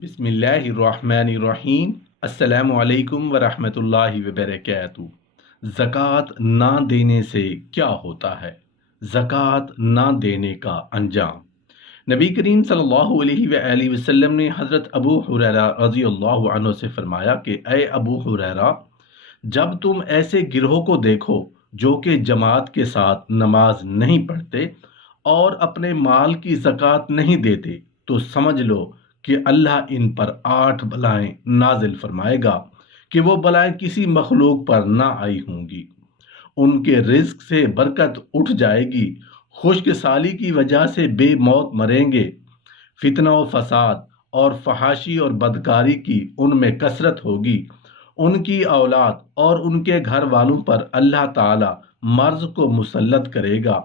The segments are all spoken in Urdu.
بسم اللہ الرحمن الرحیم۔ السلام علیکم ورحمۃ اللہ وبرکاتہ۔ زکوٰۃ نہ دینے سے کیا ہوتا ہے؟ زکوٰۃ نہ دینے کا انجام۔ نبی کریم صلی اللہ علیہ وآلہ وسلم نے حضرت ابو ہریرہ رضی اللہ عنہ سے فرمایا کہ اے ابو ہریرہ، جب تم ایسے گروہ کو دیکھو جو کہ جماعت کے ساتھ نماز نہیں پڑھتے اور اپنے مال کی زکوٰۃ نہیں دیتے تو سمجھ لو کہ اللہ ان پر 8 بلائیں نازل فرمائے گا کہ وہ بلائیں کسی مخلوق پر نہ آئی ہوں گی۔ ان کے رزق سے برکت اٹھ جائے گی، خشک سالی کی وجہ سے بے موت مریں گے، فتنہ و فساد اور فحاشی اور بدکاری کی ان میں کثرت ہوگی، ان کی اولاد اور ان کے گھر والوں پر اللہ تعالی مرض کو مسلط کرے گا،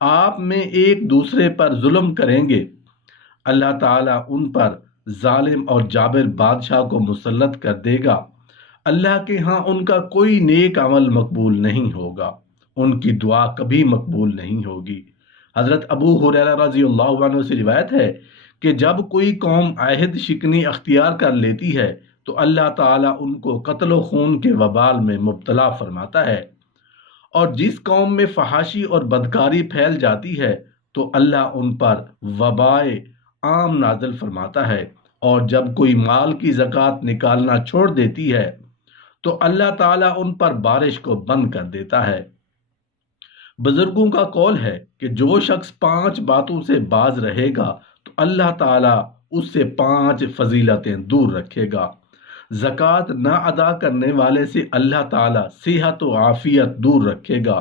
آپ میں ایک دوسرے پر ظلم کریں گے، اللہ تعالیٰ ان پر ظالم اور جابر بادشاہ کو مسلط کر دے گا، اللہ کے ہاں ان کا کوئی نیک عمل مقبول نہیں ہوگا، ان کی دعا کبھی مقبول نہیں ہوگی۔ حضرت ابو ہریرہ رضی اللہ عنہ سے روایت ہے کہ جب کوئی قوم عہد شکنی اختیار کر لیتی ہے تو اللہ تعالیٰ ان کو قتل و خون کے وبال میں مبتلا فرماتا ہے، اور جس قوم میں فحاشی اور بدکاری پھیل جاتی ہے تو اللہ ان پر وبائے عام نازل فرماتا ہے، اور جب کوئی مال کی زکوٰۃ نکالنا چھوڑ دیتی ہے تو اللہ تعالیٰ ان پر بارش کو بند کر دیتا ہے۔ بزرگوں کا قول ہے کہ جو شخص 5 باتوں سے باز رہے گا تو اللہ تعالیٰ اس سے 5 فضیلتیں دور رکھے گا۔ زکوٰۃ نہ ادا کرنے والے سے اللہ تعالیٰ صحت و عافیت دور رکھے گا۔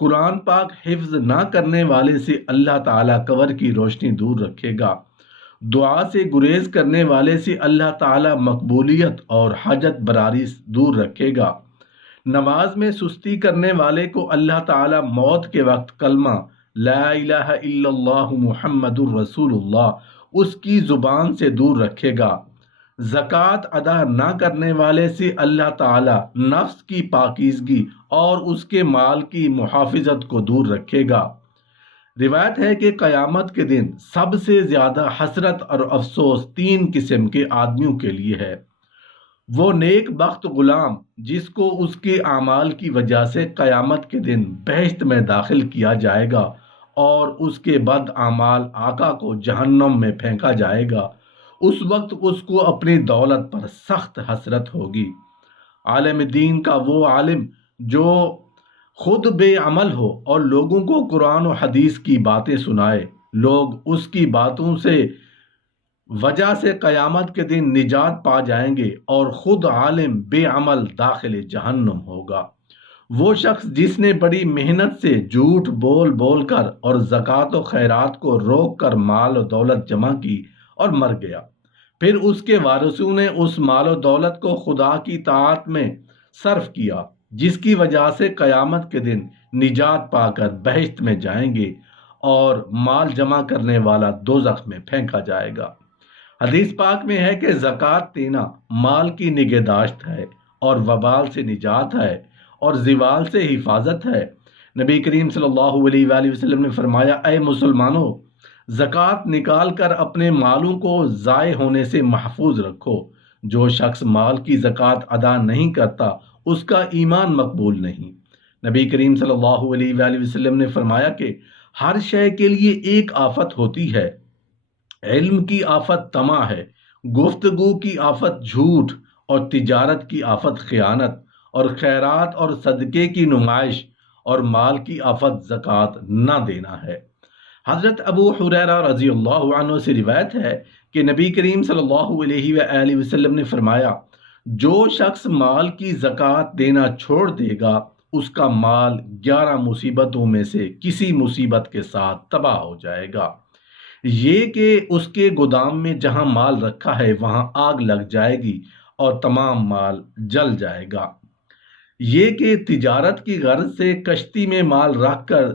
قرآن پاک حفظ نہ کرنے والے سے اللہ تعالیٰ قبر کی روشنی دور رکھے گا۔ دعا سے گریز کرنے والے سے اللہ تعالیٰ مقبولیت اور حاجت براری دور رکھے گا۔ نماز میں سستی کرنے والے کو اللہ تعالیٰ موت کے وقت کلمہ لا الہ الا اللہ محمد الرسول اللہ اس کی زبان سے دور رکھے گا۔ زکوٰۃ ادا نہ کرنے والے سے اللہ تعالیٰ نفس کی پاکیزگی اور اس کے مال کی محافظت کو دور رکھے گا۔ روایت ہے کہ قیامت کے دن سب سے زیادہ حسرت اور افسوس 3 قسم کے آدمیوں کے لیے ہے۔ وہ نیک بخت غلام جس کو اس کے اعمال کی وجہ سے قیامت کے دن بہشت میں داخل کیا جائے گا، اور اس کے بد اعمال آقا کو جہنم میں پھینکا جائے گا، اس وقت اس کو اپنی دولت پر سخت حسرت ہوگی۔ عالم دین کا وہ عالم جو خود بے عمل ہو اور لوگوں کو قرآن و حدیث کی باتیں سنائے، لوگ اس کی باتوں سے وجہ سے قیامت کے دن نجات پا جائیں گے، اور خود عالم بے عمل داخل جہنم ہوگا۔ وہ شخص جس نے بڑی محنت سے جھوٹ بول بول کر اور زکوٰۃ و خیرات کو روک کر مال و دولت جمع کی اور مر گیا، پھر اس کے وارثوں نے اس مال و دولت کو خدا کی طاعت میں صرف کیا، جس کی وجہ سے قیامت کے دن نجات پا کر بہشت میں جائیں گے، اور مال جمع کرنے والا دوزخ میں پھینکا جائے گا۔ حدیث پاک میں ہے کہ زکوٰۃ دینا مال کی نگہداشت ہے اور وبال سے نجات ہے اور زوال سے حفاظت ہے۔ نبی کریم صلی اللہ علیہ وآلہ وسلم نے فرمایا، اے مسلمانوں، زکوٰۃ نکال کر اپنے مالوں کو ضائع ہونے سے محفوظ رکھو۔ جو شخص مال کی زکوٰۃ ادا نہیں کرتا اس کا ایمان مقبول نہیں۔ نبی کریم صلی اللہ علیہ وآلہ وسلم نے فرمایا کہ ہر شے کے لیے ایک آفت ہوتی ہے، علم کی آفت طمع ہے، گفتگو کی آفت جھوٹ، اور تجارت کی آفت خیانت، اور خیرات اور صدقے کی نمائش، اور مال کی آفت زکوٰۃ نہ دینا ہے۔ حضرت ابو ہریرہ رضی اللہ عنہ سے روایت ہے کہ نبی کریم صلی اللہ علیہ وآلہ وسلم نے فرمایا، جو شخص مال کی زکوٰۃ دینا چھوڑ دے گا اس کا مال 11 مصیبتوں میں سے کسی مصیبت کے ساتھ تباہ ہو جائے گا۔ یہ کہ اس کے گودام میں جہاں مال رکھا ہے وہاں آگ لگ جائے گی اور تمام مال جل جائے گا۔ یہ کہ تجارت کی غرض سے کشتی میں مال رکھ کر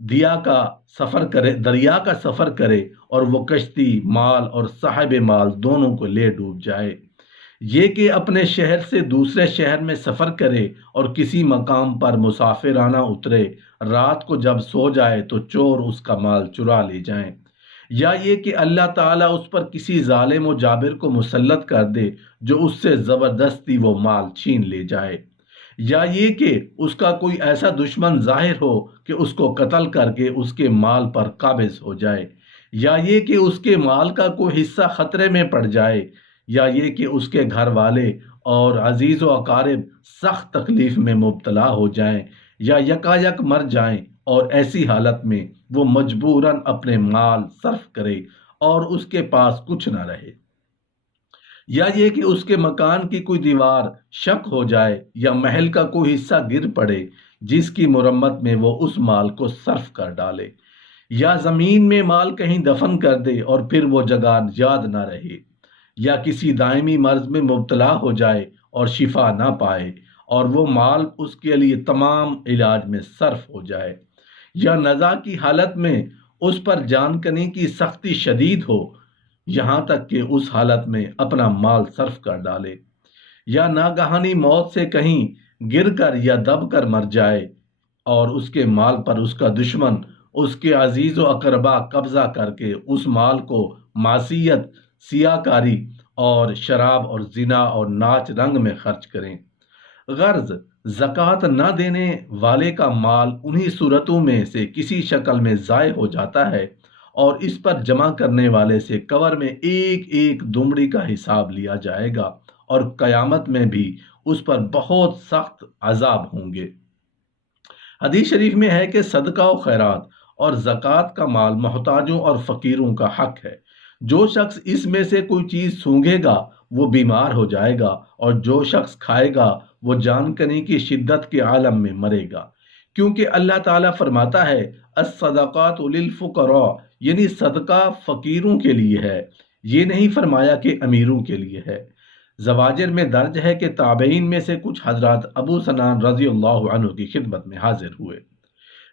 دریا کا سفر کرے اور وہ کشتی مال اور صاحب مال دونوں کو لے ڈوب جائے۔ یہ کہ اپنے شہر سے دوسرے شہر میں سفر کرے اور کسی مقام پر مسافرانہ اترے، رات کو جب سو جائے تو چور اس کا مال چرا لے جائیں۔ یا یہ کہ اللہ تعالیٰ اس پر کسی ظالم و جابر کو مسلط کر دے جو اس سے زبردستی وہ مال چھین لے جائے، یا یہ کہ اس کا کوئی ایسا دشمن ظاہر ہو کہ اس کو قتل کر کے اس کے مال پر قابض ہو جائے، یا یہ کہ اس کے مال کا کوئی حصہ خطرے میں پڑ جائے، یا یہ کہ اس کے گھر والے اور عزیز و اقارب سخت تکلیف میں مبتلا ہو جائیں یا یکایک مر جائیں، اور ایسی حالت میں وہ مجبوراً اپنے مال صرف کرے اور اس کے پاس کچھ نہ رہے، یا یہ کہ اس کے مکان کی کوئی دیوار شک ہو جائے یا محل کا کوئی حصہ گر پڑے جس کی مرمت میں وہ اس مال کو صرف کر ڈالے، یا زمین میں مال کہیں دفن کر دے اور پھر وہ جگہ یاد نہ رہے، یا کسی دائمی مرض میں مبتلا ہو جائے اور شفا نہ پائے اور وہ مال اس کے لیے تمام علاج میں صرف ہو جائے، یا نزع کی حالت میں اس پر جان کنی کی سختی شدید ہو یہاں تک کہ اس حالت میں اپنا مال صرف کر ڈالے، یا ناگہانی موت سے کہیں گر کر یا دب کر مر جائے اور اس کے مال پر اس کا دشمن اس کے عزیز و اقربا قبضہ کر کے اس مال کو معصیت، سیاہ کاری اور شراب اور زنا اور ناچ رنگ میں خرچ کریں۔ غرض زکوٰۃ نہ دینے والے کا مال انہی صورتوں میں سے کسی شکل میں ضائع ہو جاتا ہے، اور اس پر جمع کرنے والے سے قبر میں ایک ایک دمڑی کا حساب لیا جائے گا، اور قیامت میں بھی اس پر بہت سخت عذاب ہوں گے۔ حدیث شریف میں ہے کہ صدقہ و خیرات اور زکوٰۃ کا مال محتاجوں اور فقیروں کا حق ہے۔ جو شخص اس میں سے کوئی چیز سونگھے گا وہ بیمار ہو جائے گا، اور جو شخص کھائے گا وہ جان کنی کی شدت کے عالم میں مرے گا، کیونکہ اللہ تعالیٰ فرماتا ہے الصدقات للفقراء، یعنی صدقہ فقیروں کے لیے ہے، یہ نہیں فرمایا کہ امیروں کے لیے ہے۔ زواجر میں درج ہے کہ تابعین میں سے کچھ حضرات ابو سنان رضی اللہ عنہ کی خدمت میں حاضر ہوئے۔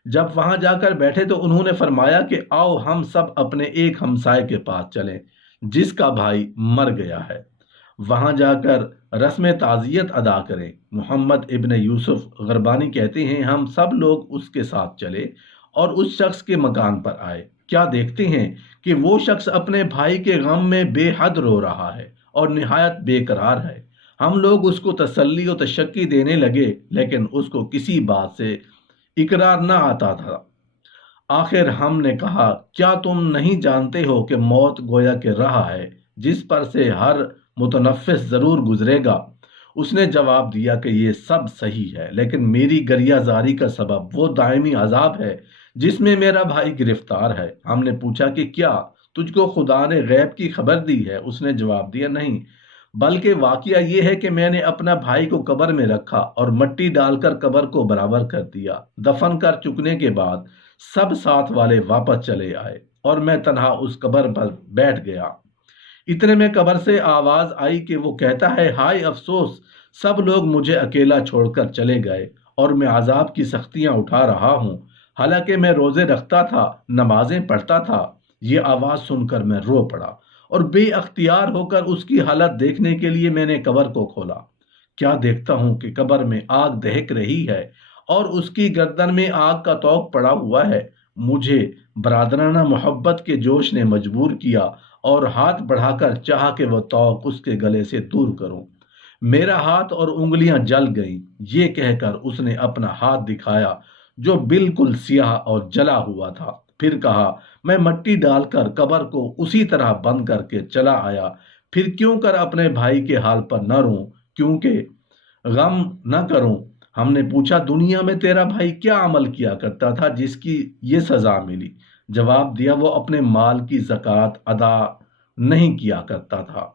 جب وہاں جا کر بیٹھے تو انہوں نے فرمایا کہ آؤ ہم سب اپنے ایک ہمسائے کے پاس چلیں جس کا بھائی مر گیا ہے، وہاں جا کر رسم تعزیت ادا کریں۔ محمد ابن یوسف غربانی کہتے ہیں ہم سب لوگ اس کے ساتھ چلے اور اس شخص کے مکان پر آئے، کیا دیکھتے ہیں کہ وہ شخص اپنے بھائی کے غم میں بے حد رو رہا ہے اور نہایت بے قرار ہے۔ ہم لوگ اس کو تسلی و تشکی دینے لگے لیکن اس کو کسی بات سے اقرار نہ آتا تھا۔ آخر ہم نے کہا کیا تم نہیں جانتے ہو کہ موت گویا کہ راہ ہے جس پر سے ہر متنفس ضرور گزرے گا؟ اس نے جواب دیا کہ یہ سب صحیح ہے، لیکن میری گریہ زاری کا سبب وہ دائمی عذاب ہے جس میں میرا بھائی گرفتار ہے۔ ہم نے پوچھا کہ کیا تجھ کو خدا نے غیب کی خبر دی ہے؟ اس نے جواب دیا نہیں، بلکہ واقعہ یہ ہے کہ میں نے اپنا بھائی کو قبر میں رکھا اور مٹی ڈال کر قبر کو برابر کر دیا، دفن کر چکنے کے بعد سب ساتھ والے واپس چلے آئے اور میں تنہا اس قبر پر بیٹھ گیا۔ اتنے میں قبر سے آواز آئی کہ وہ کہتا ہے ہائے افسوس، سب لوگ مجھے اکیلا چھوڑ کر چلے گئے اور میں عذاب کی سختیاں اٹھا رہا ہوں، حالانکہ میں روزے رکھتا تھا، نمازیں پڑھتا تھا۔ یہ آواز سن کر میں رو پڑا اور بے اختیار ہو کر اس کی حالت دیکھنے کے لیے میں نے قبر کو کھولا۔ کیا دیکھتا ہوں کہ قبر میں آگ دہک رہی ہے اور اس کی گردن میں آگ کا توق پڑا ہوا ہے۔ مجھے برادرانہ محبت کے جوش نے مجبور کیا اور ہاتھ بڑھا کر چاہا کہ وہ توق اس کے گلے سے دور کروں۔ میرا ہاتھ اور انگلیاں جل گئیں۔ یہ کہہ کر اس نے اپنا ہاتھ دکھایا جو بالکل سیاہ اور جلا ہوا تھا، پھر کہا میں مٹی ڈال کر قبر کو اسی طرح بند کر کے چلا آیا، پھر کیوں کر اپنے بھائی کے حال پر نہ روں، کیونکہ غم نہ کروں۔ ہم نے پوچھا دنیا میں تیرا بھائی کیا عمل کیا کرتا تھا جس کی یہ سزا ملی؟ جواب دیا وہ اپنے مال کی زکوٰۃ ادا نہیں کیا کرتا تھا۔